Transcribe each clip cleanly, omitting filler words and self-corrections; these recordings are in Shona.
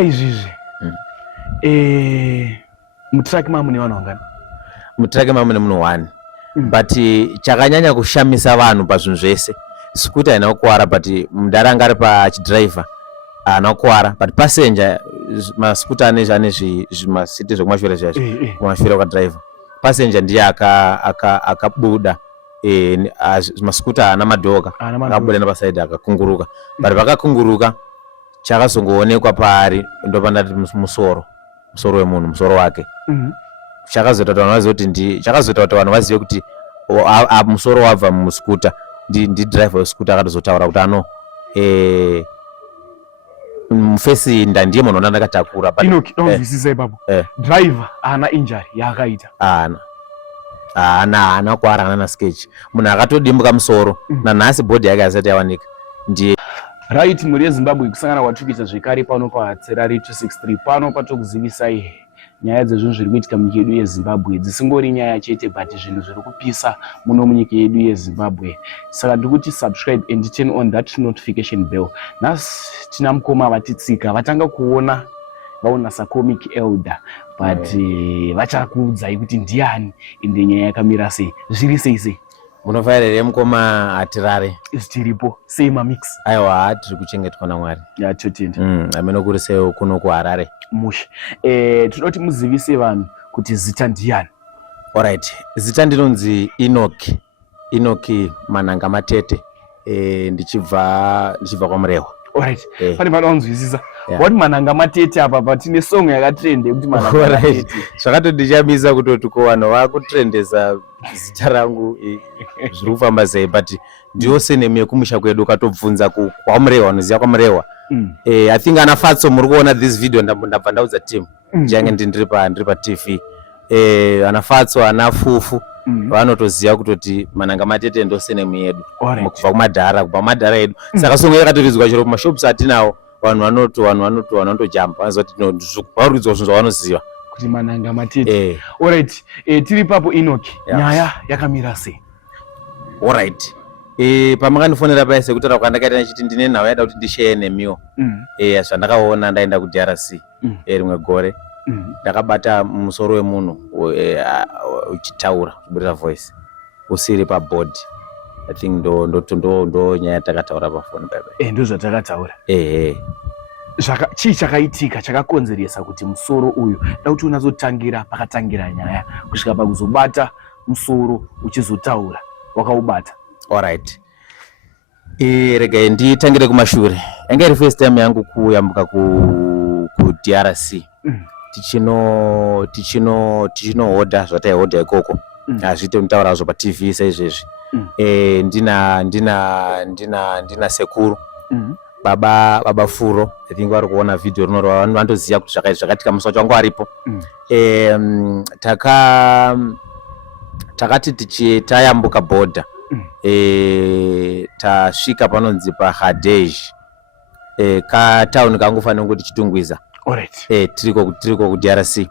izvizvi mutrack mamu ne vanhu vangani? Mutrack mamu ne munhu 1 but chakanyanya kushamisa vanhu pazvinhu zvese scooter haina kukwara but mudaranga ari pachidriver haana kukwara but passenger mascooter ane zvimasiti zvekumashure zvazvo kumashure kwadriver passenger ndiye akabuda mascooter haana madhoka akabuda napasaidi akakunguruka but vakakunguruka chakazongoonekwa paari ndopandati musoro wemunhu musoro wake chakazoita kuti vanhu vazive kuti musoro wabva muscooter ndi driver wescooter akatozotaura kuti ano mufesi ndiye munhu andakatakura inokizisa ipapo driver haana injury yaakaita haana kuara haana sketch munhu akatodimbuka musoro nanhasi bhodhi yake asati yawanika ndiye right. Mhuri yeZimbabwe kusangana kwatukisa zvekare pano paTserari 263 pano patokuzivisai nyaya dzezvinhu zviri kuitika munyika yedu yeZimbabwe dzisingori nyaya chete but zvinhu zviri kupisa muno munyika yedu yeZimbabwe. Saka ndikuti subscribe and turn on that notification bell. Nhasi tina mukoma vatitsika vatanga kuona vaonasa comic elder but vachakuudzai kuti ndiani ende nyaya yakamira sei. Zviri sei? Munofaira here mukoma atirare tiripo sei mamix? Aiwa tiri kuchengetwa naMwari totenda amenokurisei kuno kuHarare mushe. Tinoti muzivise vanhu kuti zita ndiani? Alright, zita ndinonzi Enoki Mananga Matete ndichibva kwaMurehwa. Alright, pane vanhu vanonzwisisa wati Mananga Matete apa patine song yakatrend yekuti Mananga Matete. Zvakatondichamisa kutoti ko vanhu vakutrendesa zita rangu zviri kufamba sei but ndiyo senemu yekumusha kwedu ukatobvunza kwaMurehwa unoziva kwaMurehwa. I think ana Fatso muri kuona this video ndabva ndaudza team njange ndiri pa TV ana Fatso ana Fufu vanotoziva kutoti Mananga Matete ndo senemu yedu kubva kumadhara edu saka songo yakatoridzwa chero kumashops atinawo vanhu vanotojamba vanozoti vauridzwa zvinhu zvavanoziva kuti Mananga Matete. Alright, tiri papo Enoki nyaya yakamira sei? Alright, pamakandifonera paya sekutaura kwandakaita ndichiti ndine nhau yada kuti ndishare nemiwo zvandakaona ndaenda kuDRC rimwe gore ndakabata musoro wemunhu uchitaura kuburira voice usiri paboard. I think ndo nyaya takataura pafoni baba. Ndo zvatakataura. Chii chakaitika chakakonzeresa kuti musoro uyu da kuti unazotangira pakatangira nyaya kusvika pakuzobata musoro uchizotaura wakaubata? Alright, regai nditangire kumashure. Yanga iri first time yangu kuyambuka kuDRC tichinohodha zvataihodha ikoko hazviite kutaurazo paTV saizvezvi. ndina sekuru baba Furo. I think vari kuona video rino vandoziva kuti zvakatika musi wacho wangu aripo. Takati tayambuka border tasvika panonzi paHadej katauni kangofanira kuti Chitungwiza. Tiriko kuDRC.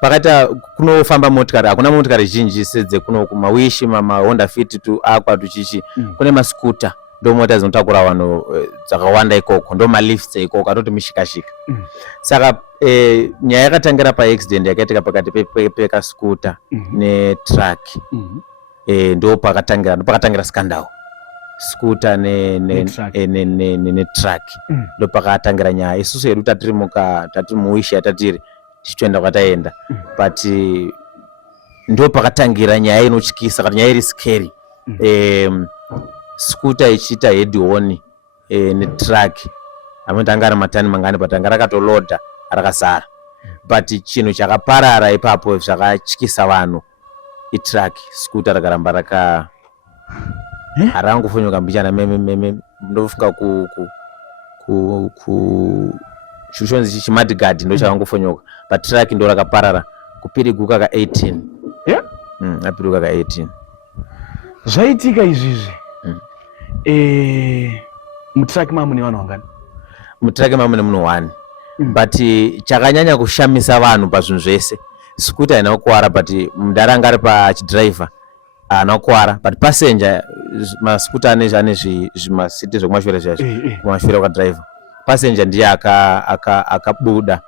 Pakaita kunofamba motikari hakuna motikari zhinji sedze kuno kumawishi maHonda Fit Aqua tuchichi kune mascooter ndo mota dzinotakura vanhu dzakawanda ikoko ndo malifts ikoko atoti mishikashika. Saka nyaya yakatangira paaccident yakaitika pakati pekascooter netruck ndo pakatangira scandal. Scooter netruck ndo pakatangira nyaya. Isusu yedu tatiri muwishi yatatiri tichitoenda kwataenda but ndo pakatangira nyaya inotyisa kana nyaya iri scary. Scooter ichiita head on netruck amwe tanga ari matani mangani but anga rakatoloda rakazara but chinhu chakaparara ipapo zvakatyisa vanhu itruck. Scooter rakaramba harangofonyoka mbichana ndofunga chuchonzi chimadhigadi ndo chakangofonyoka but truck ndo rakaparara kupiriguka ka18. Apiriguka ka18. Zvaitika izvizvi mutrack mamu ne vanhu vangani? Mutrack mamu ne munhu 1 but chakanyanya kushamisa vanhu pazvinhu zvese scooter haina kukwara but mudaranga ari pachidriver haana kukwara but passenger mascooter ane zvimasiti zvekumashure zvazvo kumashure kwadriver passenger ndiye akabuda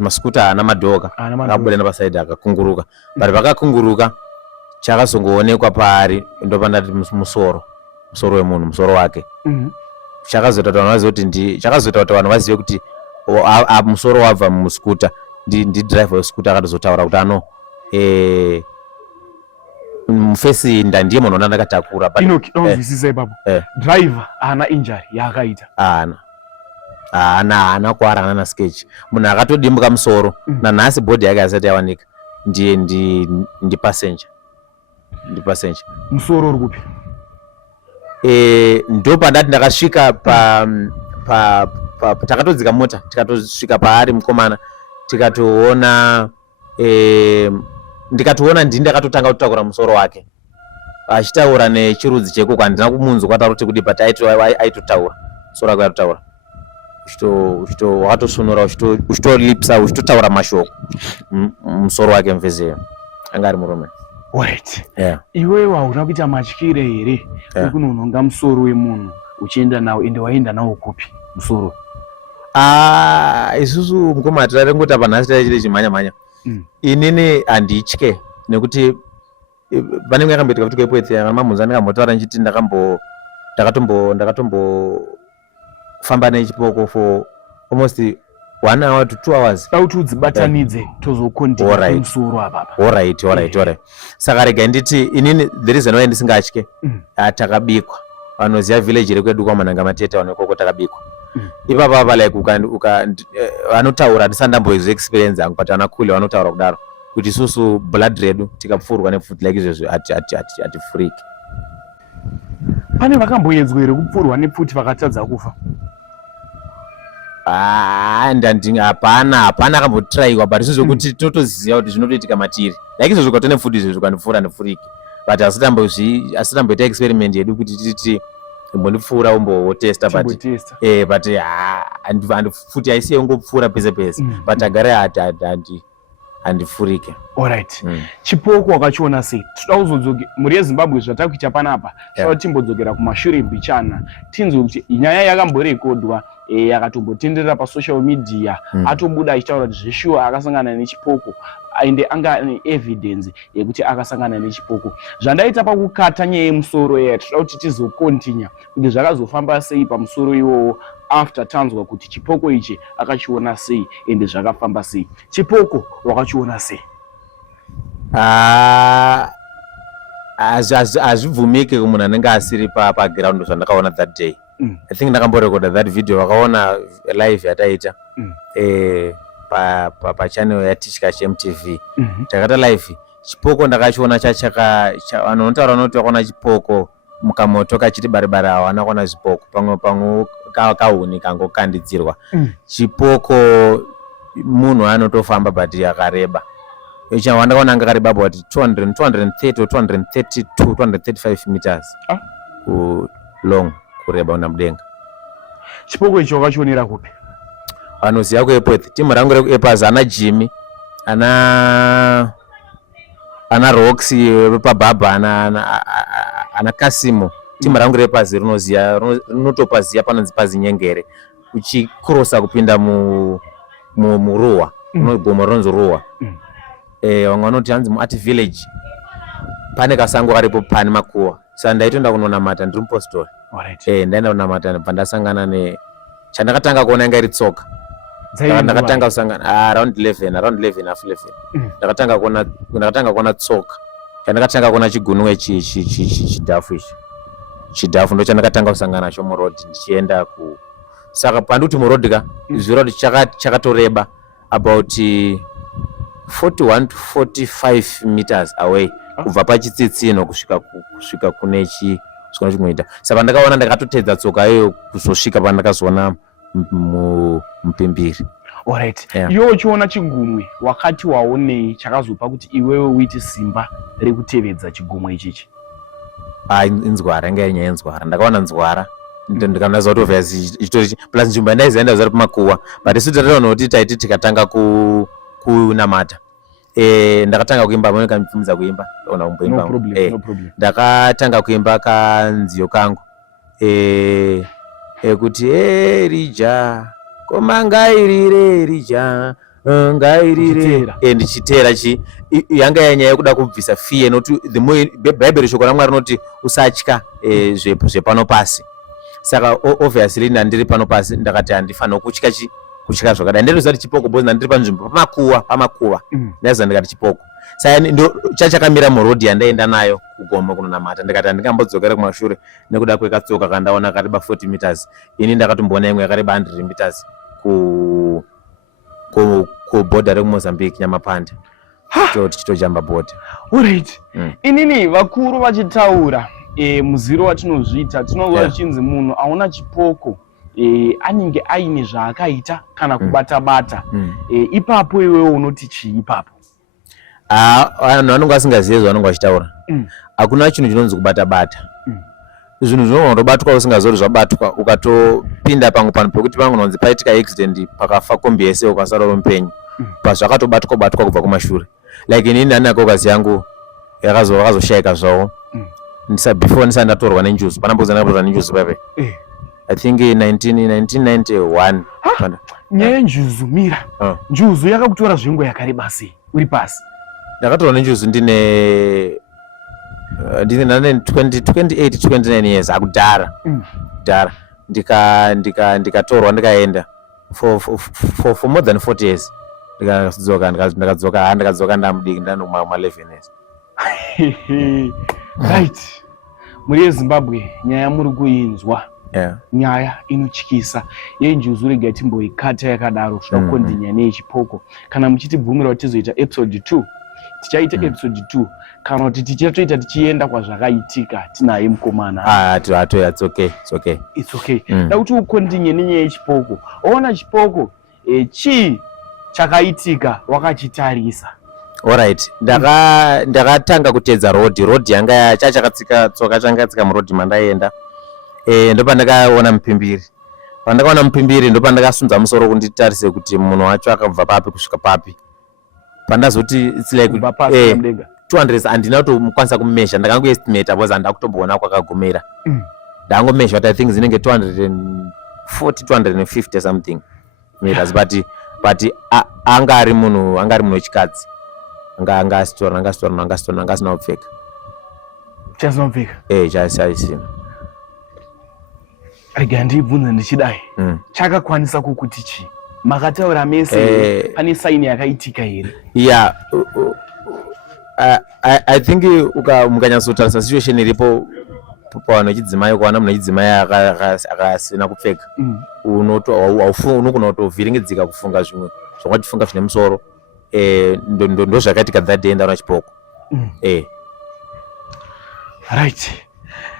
maskuta ana madhoka akabuda napaside akakunguruka but vakakunguruka chakazongoonekwa paari ndopandati musoro wemunhu musoro wake chakazoita kuti vanhu vazive kuti chakazoita kuti vanhu vazive kuti musoro wabva muskuta ndidhiraivha weskuta akatozotaura kuti ano mufesinda ndiye munhu wandakatakura inokizisa ipapo driver haana injury yaakaita haana kuara haana sketch munhu akatodimbuka musoro nanhasi bhodhi yake asati yawanika ndi passenger musoro uri kupi ndo pandati ndakasvika takatodzika mota tikatosvika paari mukomana ndikatoona ndini ndakatotanga kutakura musoro wake achitaura nechirudzi cheko kwandina kumunzwa kwataura kuti but aitotaura musoro wake aitotaura wakatosunura uchitolipsa uchitotaura mashoko musoro wake mvezeyo anga ari murume. Wait. Iwewe hauna kuita matyire here ekunonhonga musoro wemunhu uchienda nawo ende waenda nawo kupi musoro? Isusu mukoma tirarengoti apa nhasi taichite chimhanya-mhanya. Inini handitye nekuti vanenge yakamboitika kuti kwepoethi mamabvunza ndikambotaura ndichiti ndakatombofamba nechipoko for almost 1 hour to 2 hours. Tauti udzibatanidze tozokontinua musoro apapa. Alright. Saka rega nditi inini the reason why ndisingatye takabikwa. Vanoziva village rekwedu kwamananga matete vanokoko takabikwa. Ipapa like vanotaura ndisandamboizve experience yangu but vanakule vanotaura kudaro kuti isusu blood redu tikapfurwa nepfuti like izvezvo hatifuriki. Pane vakamboedzwa here kupfurwa nepfuti vakatadza kufa? Hapana akambotiraiwa but izvo kuti totoziva kuti zvinotoitika matiri like izvozvo kwatone pfuti izvezvo kandipfuura ndifuriki but asitamboita experiment yedu kuti titi imbondipfuura umbotesta but futi haisiye ungopfuura pese but agare handifurike. Alright. Chipoko wakachiona sei? Toda kuzodzoka muri yeZimbabwe zvatakuita panapa. Toda timbodzokera kumashure mbichana. Tinzwe kuti nyaya yakamborekodwa yakatombotenderera pasocial media atobuda achitaura kuti zveshuwa akasangana nechipoko ende anga ane evidence yekuti akasangana nechipoko. Zvandaita pakukata nyaya yemusoro yetu toda kuti tizokontinya kuti zvakazofamba sei pamusoro iwowo after tanzwa kuti chipoko ichi akachiona sei ende zvakafamba sei. Chipoko wakachiona sei? Hazvibvumiki kumunhu anenge asiri paground zvandakaona that day. I think ndakamborekoda that video vakaona live yataita pachannel yatishka MTV. Takata live chipoko ndakachiona vanhu vanotaura vanoti vakaona chipoko mukamoto kachiti baribari hawana kuona chipoko pamwe kahuni kangokandidzirwa. Chipoko munhu anotofamba but yakareba wandakaona anga kareba about 230 or 232 235 meters long kureba una mudenga. Chipoko icho wakachionera kupi? Vanoziva kuEpworth. Timu rangu rekuEpworth ana Jimmy ana Roxy pababa ana Kasimo. Timu rangu reEpworth rinotopaziya panonzi pazinyengere uchikrosa kupinda muruwa unogoma ronzo ruwa. Vamwe vanoti hanzi muArt Village pane kasango karipo pane makuwa. Saka ndaitoenda kunonamata ndiri mupostori. Ndaenda kunamata pandasangana chandakatanga kuona inga iri tsoka. Ndakatanga kusangana around 11 half 11. Ndakatanga kuona tsoka. Chandakatanga kuona chigunwe chidhafu ichi. Chidhafu ndo chandakatanga kusangana nacho muroad ndichienda saka panduti muroad zviroad chakatoreba about 41 to 45 meters away kubva pachitsitsino kusvika kune chikuita. Saka ndakaona ndakatotedza tsoka iyo kuzosvika pandakazoona mupimbiri. Alright. Iwe uchiona chigumwe wakati waonei chakazopa kuti iwewe uite simba rekutevedza chigumwe ichichi? Inzwara inga inyaya yenzwara. Ndakaona nzwara ndikanaza kuti obviously plus nzvimbo yandaizoenda zvari pamakuwa but isu tataona kuti taiti tikatanga kunamata ndakatanga kuimba amweni kanipfumidza kuimba ndaona kumboimba. No problem. Ndakatanga kuimba kanziyo kangu ekuti Elija koma ngairire Elija ngairire ndichiteera yanga yanyaya yekuda kubvisa fiye noti bhaibheri shoko raMwari rinoti usatya zvepano pasi. Saka obviously ndiri pano pasi ndakati handifanira kutya zvakadai. Ndinoziva kuti chipoko because ndiri panzvimbo pamakuva ndaiziva ndikati chipoko. Saka ndo chachakamira murodhi yandaenda nayo kugomo kunonamata. Ndikati handingambodzokera kumashure nekuda kwekatsoka kandaona kareba 40 meters. Ini ndakatomboona imwe yakareba 100 meters kubhodha rekuMozambique Nyamapanda. Tichitojamba bhodha. Alright. Inini vakuru vachitaura muziro watinozviita tinoona chinzi munhu aona chipoko anenge aine zvaakaita kana kubata-bata. Ipapo iwewe unoti chii ipapo? Vanhu vanonga vasingazive zvavanonga vachitaura. Hakuna chinhu chinonzi kubata-bata. Zvinhu zvinogona kutobatwa usingazivi zvabatwa ukatopinda pamwe panhu pekuti panonzi paitika accident pakafa kombi yese ukasara mupenyu. Pazvakatobatwa kubva kumashure. Like inini ndanako kazi yangu yakazoshayika zvawo. Before ndisati ndatorwa nenjuzi panambozi ndakatorwa nenjuzi pape. I think 1991. Nyaya yenjuzu mira. Njuzu yakakutora zvenguva yakareba sei uri pasi? Ndakatorwa nenjuzi ndine 29 years akudhara. Ndikatorwa ndikaenda for more than 40 years. Ndakadzoka ndamudiki ndanoma 11 years. Right. Muri Zimbabwe nyaya muri kuinzwa. Nyaya inotyisa yenjuzu rega timboikata yakadaro zvakondinya nechipoko. Kana muchitibvumira kuti tizoita episode 2 tichaita episode 2 kana kuti tichatoita tichienda kwazvakaitika tinaye mukomana. It's okay. It's okay. Dauti ukondinye nenyaya yechipoko. Ona chipoko chii chakaitika wakachitarisa? Alright, ndakatanga kutedza road yanga chakatsika tsoka changatsika murodhi mandaenda. Ndopandakaona mupimbiri. Pandakaona mupimbiri ndopandakasunza musoro kunditarise kuti munhu wacho akabva papi kusvika papi. Pandazoti it's like 200 andina kutomukwanisa kumesha ndakangoestimate because handakutomboona kwakagumira. Ndangomesha but I think zinenge 240 250 something meters but angari munhu wechikadzi. Angasina kupfeka. Chasina kupfeka? Chaisina. Rega ndibvunze ndichidai. Chakakwanisa kukuti chii? Makataura mese pane saini yakaitika here? Yeah. I think mukanyatsotarisa situation iripo pavanhu vechidzimai kuwana munhu wechidzimai akasina kupfeka. Unogona kutovhiringidzika kufunga zvimwe zvawatifunga zvine musoro. Ndo zvakaitika that day ndaona chipoko. Right.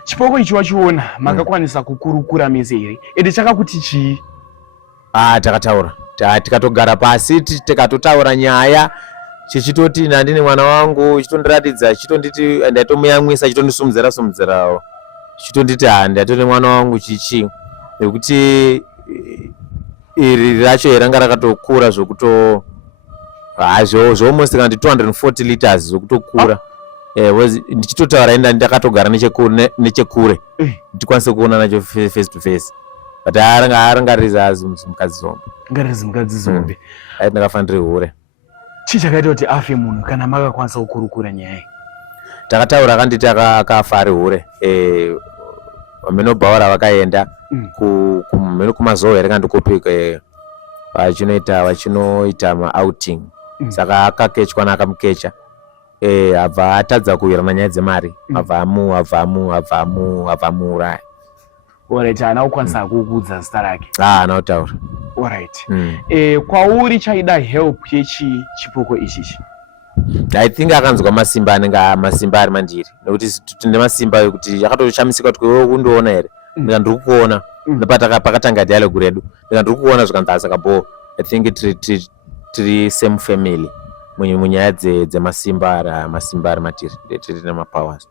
Chipoko ichi wachiona makakwanisa kukurukura mese here. Ende chakakuti chii? Takataura. Tikatogara pasi tikatotaura nyaya chichitoti ndine mwana wangu chitondiratidza chitonditi ndaitomuyamwisa chitondisumudzirawo. Chitonditi ndaitori mwana wangu chichi. Nekuti iri racho ranga rakatokura zvokuto almost kana 240 liters zvokutokura. Ndichitotaura enda ndakatogara nechekure ndikwanise kuona nacho face to face. But arangariza mukadzi zombe. Ngariza mukadzi zombe. Ndakafanira hure. Chii chakaita kuti afe munhu kana makakwanisa kukurukura nyaya? Takataura akanditi akafa ari hure. Vamenobhaura vakaenda kumazowe rekandikopika vachinoita maouting. Saka akakechwa nakamukecha. Abva atadza kuwirana nyaya dzemari. Abva amuuraya. Alright, ana ukwanisa kukuudza zita rake? Anautaura. Alright. Kwauri chaida help yechipoko ichichi? I think akanzwa masimba anenge masimba ari mandiri. Nekuti tine masimba ekuti yakatoshamisika kuti wewe undoona here. Ndiri kuona pakatanga dialogue redu. Ndiri kuona zvakanzasa kabo. I think tiri same family. Munyaya dzemasimba ari matiri. Tiri nemapowers.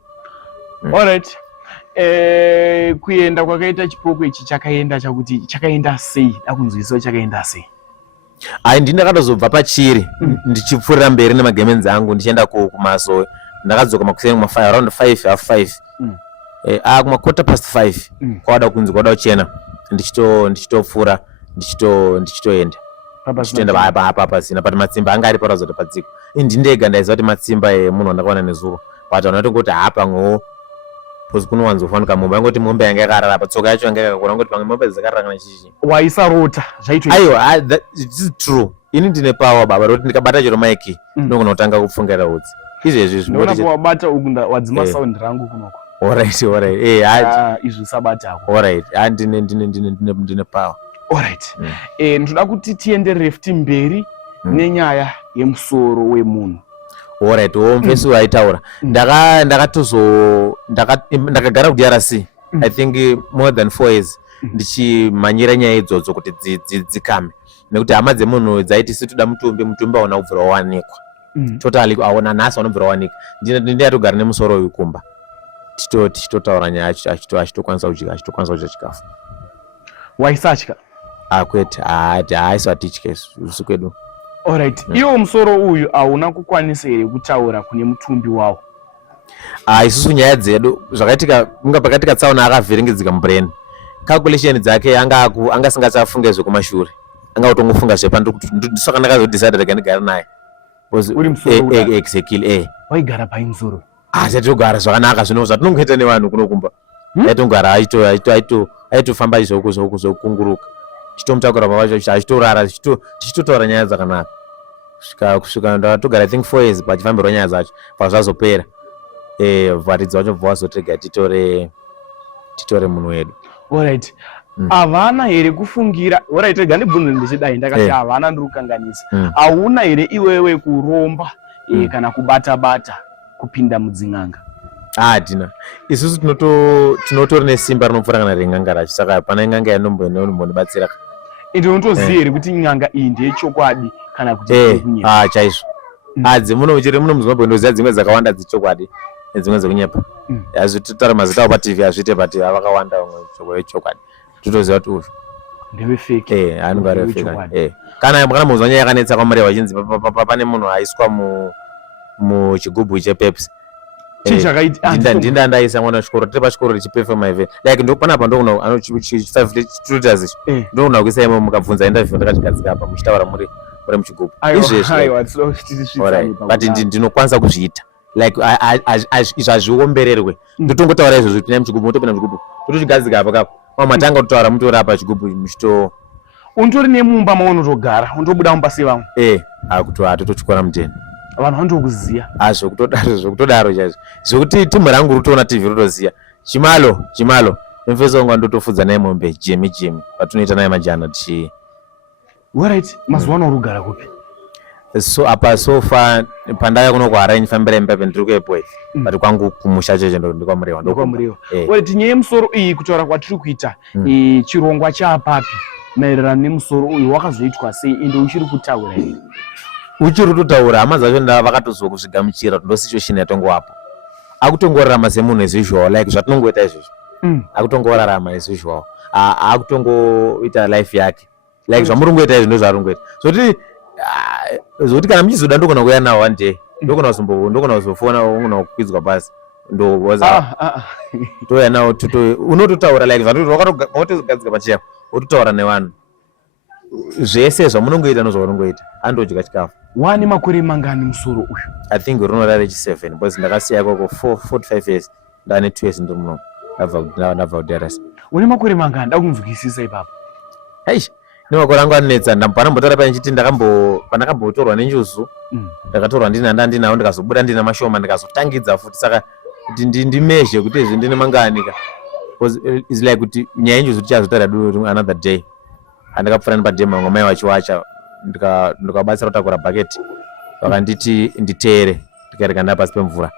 Alright. Kuenda kwakaita chipoko ichi chakaenda chakuti chakaenda sei? Dakunzwisawo chakaenda sei? Ndini ndakatozobva pachiri ndichipfuurira mberi nemagemenzi angu ndichienda kumazowe. Ndakadzoka makuseni around 5 half 5. Kuma 5:15 kwada kunzi kwada kuchena. ndichitopfura ndichitoenda apa pasina but matsimba anga ari parazva kuti padziko ndindega ndaiziva kuti matsimba emunhu wandakaona nezuva but vanotongoti pamwewo because kunowanzofanika mombe angoti mombe yanga yakarara patsoka yacho yanga yakakura ngoti pamwe mombe dzakarara kana chichi waisarota zvaitwa aiwa it's true ini ndine power baba roti ndikabata chero maiki ndogona kutanga kufungira utsi izvezvi ndinoona wabata ukunda wadzima sound rangu kunoko alright izvi sabatako alright ndine power alright ndoda kuti tienderere futi mberi nenyaya yemusoro wemunhu alright mvesi waitaura ndakagara kuDRC I think more than 4 years ndichimanyira nyaya idzodzo kuti dzikame nekuti hama dzemunhu dzaiti situda mutumbi aona kubvira wawanikwa totally aona nhasi anobvira wawanika ndinatogara nemusoro uyu kumba tichitotaura nyaya achitokwanisa kudya chikafu waisatya kwete haisatitye usu kwedu alright iwo musoro uyu hauna kukwanisa here kutaura kune mutumbi wawo isusu nyaya dzedu zvakaitika kunga pakatika tsaona akavhiringidzika mubrain calculation dzake anga asingachafunge zvekumashure anga kutongofunga zvepandisoka ndakazodecide rega ndigare naye exactly waigara pai musoro atitogara zvakanaka zvino zvatinongoita nevanhu kunokumba aitogara aitofamba zvokunguruka tichitomutakura pavacho achitorara tichitotaura nyaya dzakanaka kusvika ndatogara I think 4 years pachifambirwa nyaya dzacho pazvazopera vharidzi vacho bva vazotega titore munhu wedu alright havana here kufungira alright rega ndibvunze ndichidai ndakati havana ndikukanganisa hauna here iwewe kuromba kana kubata kupinda mudzin'anga hatina isusu tinotori nesimba rinopfuura kana ringanga racho saka pana n'anga yanombonibatsira ndinotoziva here kuti n'anga iyi ndeyechokwadi kana kuti chaizvo dzimuno muzimbabwe ndoziva dzimwe dzakawanda dzichokwadi nedzimwe dzekunyepa azvitotaura mazita avo patv azviite but avakawanda vamwe vechokwadi totoziva kuti uzvo ndevefeke anenge ari vefeke kana muzwa nyaya yakanetsa kwamureva vachinzi pane munhu aiswa muchigubhu chepepsi ndindandaisa mwana wechikoro tiri pachikoro richipefema even like panapa ndogona 5 tutors ichi ndogona kuisa imo mukabvunza interview ndakachigadzika apa muchitaura muri muchigubhu izvezvi but ndinokwanisa kuzviita like izvo hazviombererwe ndotongotaura izvozvo pinda muchigubhu motopinda muchigubhu totochigadzika apa kapo matanga kutotaura mutorapa chigubhu muchito untori nemumba maunotogara untobuda mumba sevamwe totochikora muteni vanhu vandokuziya zvokutodaro chaizvo zvokuti timu rangu rutoona tv rotoziya chimalo mfeso wangu andotofudza naye mombe jemi patinoita naye majana tichi alright mazuva ano urugara kupi so apa sofa pandaya kunokwara inifambira impepe ndiri kuepwei but kwangu kumusha cheche ndikwamureva alright nyaya yemusoro iyi kutaura kwatiri kuita chirongwa chaapapi maererano nemusoro uyu wakazoitwa sei ende uchiri kutaura here uchiri kutotaura hama dzacho vakatozwa kuzvigamuchira kuti ndosituation yatongowapo akutongorarama semunhu as usual like zvatinongoita izvozvo akutongorarama as usual akutongoita life yake like zvamuri ngoita izvi ndozvaari ngoita zvokuti kana muchizoda ndogona kuuya nawo one day ndogona kuzofona ungona kukwidzwa basi toya nawo unototaura like zvawakatogadzika pachiya wototaura nevanhu zvese zvamunongoita nozvamunongoita andodya chikafu wane makore mangani musoro uyu I think runorara chi7 because ndakasiya ikoko 45 years ndane 2 years ndiri muno ndabva kuDRC une makore mangani ndakumvukisisa ipapo hei nemakore angu anetsa ndakambotaura pani chiti pandakambotorwa nenjuzu ndakatorwa ndinawo ndikazobuda ndina mashoma ndikazotangidza futi saka ndimezhe kuti izvi ndine manganika because it's like kuti nyaya yenjuzu tichazotaura do another day andakapfuura nepadhema vamwe mai vachiwacha ndikabatsira kutakura bhaketi vakanditi nditere ndikareka ndapasi pemvura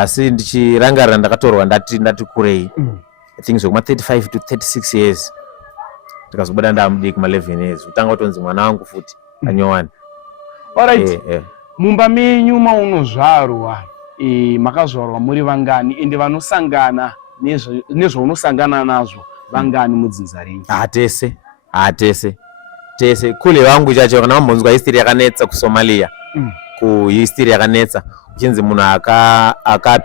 asi ndichirangarira ndakatorwa ndati kurei I think zvekuma 35 to 36 years ndikazobuda ndamudiki kuma 11 years kutanga kutonzi mwana wangu futi anyowani alright mumba menyu maunozvarwa makazvarwa muri vangani ende vanosangana nezvaunosangana nazvo vangani mudzinza renyu tese kule vangu chacho kana vambonzwa history yakanetsa kuSomalia kuhistory yakanetsa uchinzi munhu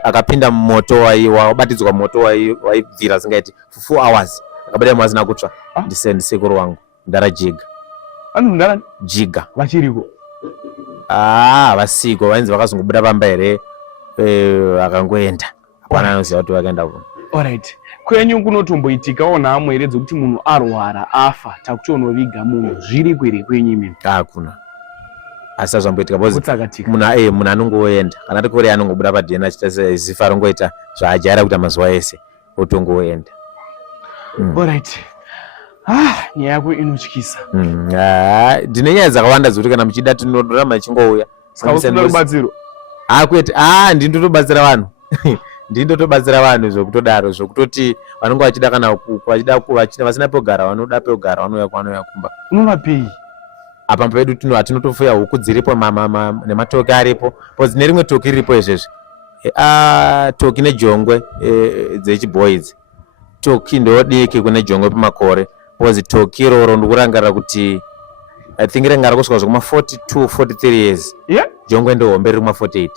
akapinda mumoto wabatidzwa moto waibvira singaiti for 4 hours akabada mwazina kutsva ndisekuru wangu Ndara Jiga. Ndara Jiga vachiriko vasiko vainzi vakazongobuda pamba here vakangoenda hapana anoziva kuti vakaenda kuno. Alright, kwenyu kunotomboitikawo nhamo here dzokuti munhu arwara afa takutonoviga munhu zviri kwere kwenyu imimi? Hakuna, asi azvamboitika kutsakatika munhu anongoenda kana tikori anongobuda padhena achiita zifa rongoita zvaajaira kuita mazuva ese otongoenda. Alright, nyaya yako inotyisa. Ndine nyaya dzakawanda dzekuti kana muchida tinorama ichingouya rubatsiro kwete ndindotobatsira vanhu ndindotobatsira vanhu zvokutodaro zvokutoti vanonge vachida kana vasina pegara vanoda pegara vanouya kumba. Unovapei? Apa pedu hatinotofuya huku dziripo nematoki aripo bcause nerimwe toki riripo izvezvi toki nejongwe dzechiboys toki ndodiki kune jongwe pamakore bcause toki iroro ndikurangarira kuti I think irangara kusvika zvokuma 42 43 years. Jongwe ndohombe riri kuma 48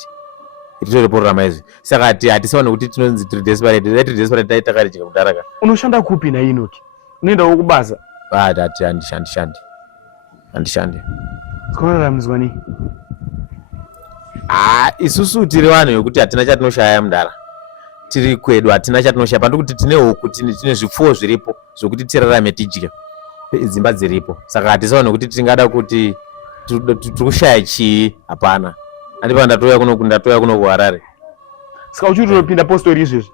iritoripororama izvi saka hatisaona kuti tinonzi tiri desperate taitakarijika kudaraka. Unoshanda kupi nainoki? Unoendawo kubaza? Handishandi. Sikoraramidzwa nei? Isusu tiri vanhu yokuti hatina chatinoshaya Mundara. Tiri kwedu hatina chatinoshaya pandokuti tine huku tine zvipfuwo zviripo zvokuti tirarame tidye. Dzimba dziripo saka hatisaona kuti tingada kuti tikushaya chii hapana. Handipa ndatoya kuno kuHarare. Saka uchitopinda postori izvezvi?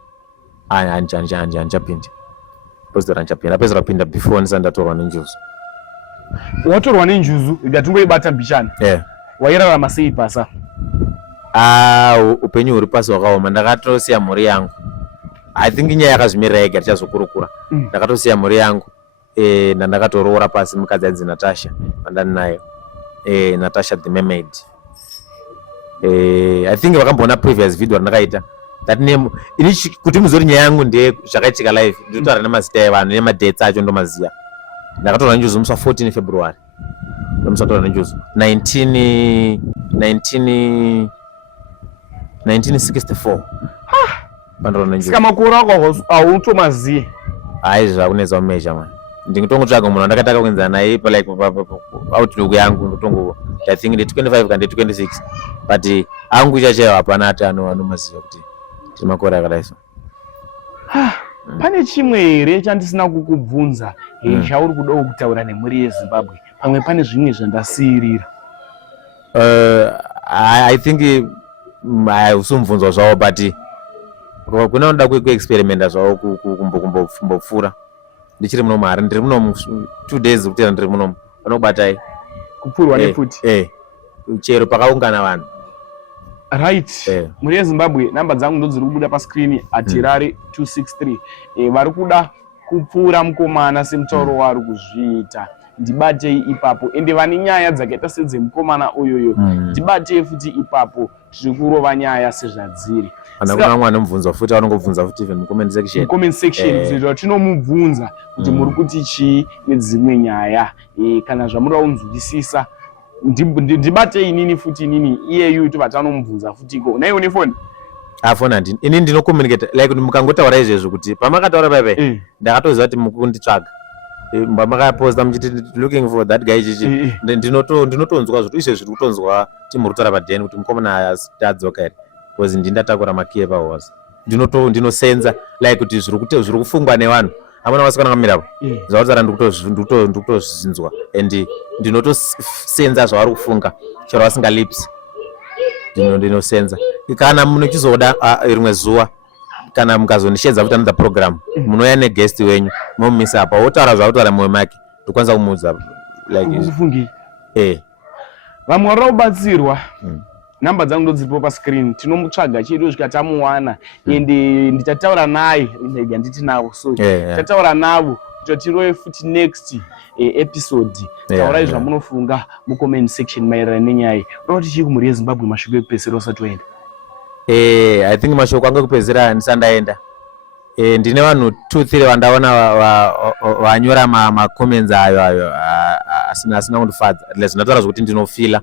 Handichapindi postori, handichapinda apedzera kupinda before ndisati ndatorwa nenjuzu. Watorwa nenjuzu ikatongoibata mbishana? Wairarama sei pasa? Upenyu huri pasi hwakaoma. Ndakatosiya mhuri yangu. I think nyaya yakazvimirira yega tichazokurukura. Ndakatosiya mhuri yangu ndandakatoroora pasi mukadzi ainzi Natasha vandani nayo Natasha the Mermaid. I think vakamboona previous video randakaita that name ini kuti muzori nyaya yangu ndiye zvakaitika live ndinotaura nemazita evanhu nemadates acho ndomaziya. Ndakatorwa nenjuzu musi 14 February ndomusatorwa nenjuzu 1964 pantorwa nenjuzu. Saka makore ako hautomaziye? Zvakunetsa kumeasure man. Ndingotongotsvaga munhu wandakataka kuenzana naye outlook yangu ndotongo I think ndi 25 kandi 26 but angu chachayo hapana ati anomaziva kuti tiri makore akadai so. Pane chimwe here chandisina kukubvunza chauri kudawo kutaura nemhuri yeZimbabwe? Pamwe pane zvimwe zvandasiyirira? I think usumubvunzwa zvavo but kuna unoda kuexperimenta zvavo kumbopfuura. Ndichiri muno mari ndiri muno 2 days kutera ndiri muno vanokubatai kupfurwa nefuti chero pakaungana vanhu. Right. Mhuri yeZimbabwe namba dzangu ndodziri kubuda pascreen atirari 263 vari kuda kupfuura mukomana semutauro waari kuzviita. Ndibatei ipapo ende vane nyaya dzakaita sedzemukomana uyoyo ndibatei futi ipapo tiri kurova nyaya sezvadziri. Kuna mwana mubvunza futi vanongobvunza futi even mucomment section kuzoita tinomubvunza kuti muri kuti chii nedzimwe nyaya kana zvamuri kunzwisisa ndibatei inini futi inini iyeyu tovatanomubvunza futiko. Naiwo nefoni? Foni handini. Ini ndinocommunicate like kuti mukangotaura izvezvo kuti pamakataura paipai ndakatoziva kuti mukunditsvaga makaposta muchiti looking for that guy chichi ndinotonzwa zvoti izvezvi zviri kutonzwa timuri kutaura padheni kuti mukomana adzoka here because ndindatakura makiye pahose. Ndinosenza like kuti zviri kufungwa nevanhu amuna vasikana kamirapo zvavadzara ndikutozvinzwa and ndinotosenza zvavari kufunga chero vasingalips ndinosenza. Kana munochizoda rimwe zuva kana mukazondishedza kuti another program munouya neguest wenyu momumisa apa wotaura zvavutaura mumwe make ndokwanisa kumuudza like vamwe vari kubatsirwa. Namba dzangu ndodziripo pascreen tinomutsvaga chedu kusvika tamuwana ende ndichataura naye handiti navo so tichataura navo kuti tirove futi next episode taurai zvamunofunga mucomment section maererano nenyaya. Unoda kuti chii kumhuri yeZimbabwe mashoko ekupedzisira usati waenda? I think mashoko angu ekupedzisira handisati ndaenda. Ndine vanhu 2-3 vandaona vanyora macomments ayo asina kundifadza atleast ndataura zvokuti ndinofila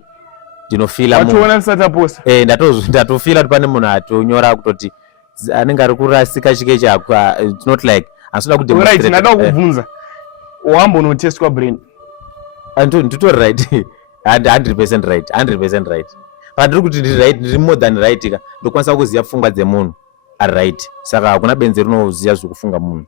watoona ndisati aposta. Ndatofila kuti pane munhu atonyora kutoti anenge ari kurasika chike chako. It's not like asoda right ndada kubvunza wambonotestwa brain nditori right 100% right 100% right pandiri kuti ndiri right ndiri more than right ka ndokwanisa kuziva pfungwa dzemunhu ari right saka hakuna benzi rinoziva zvekufunga munhu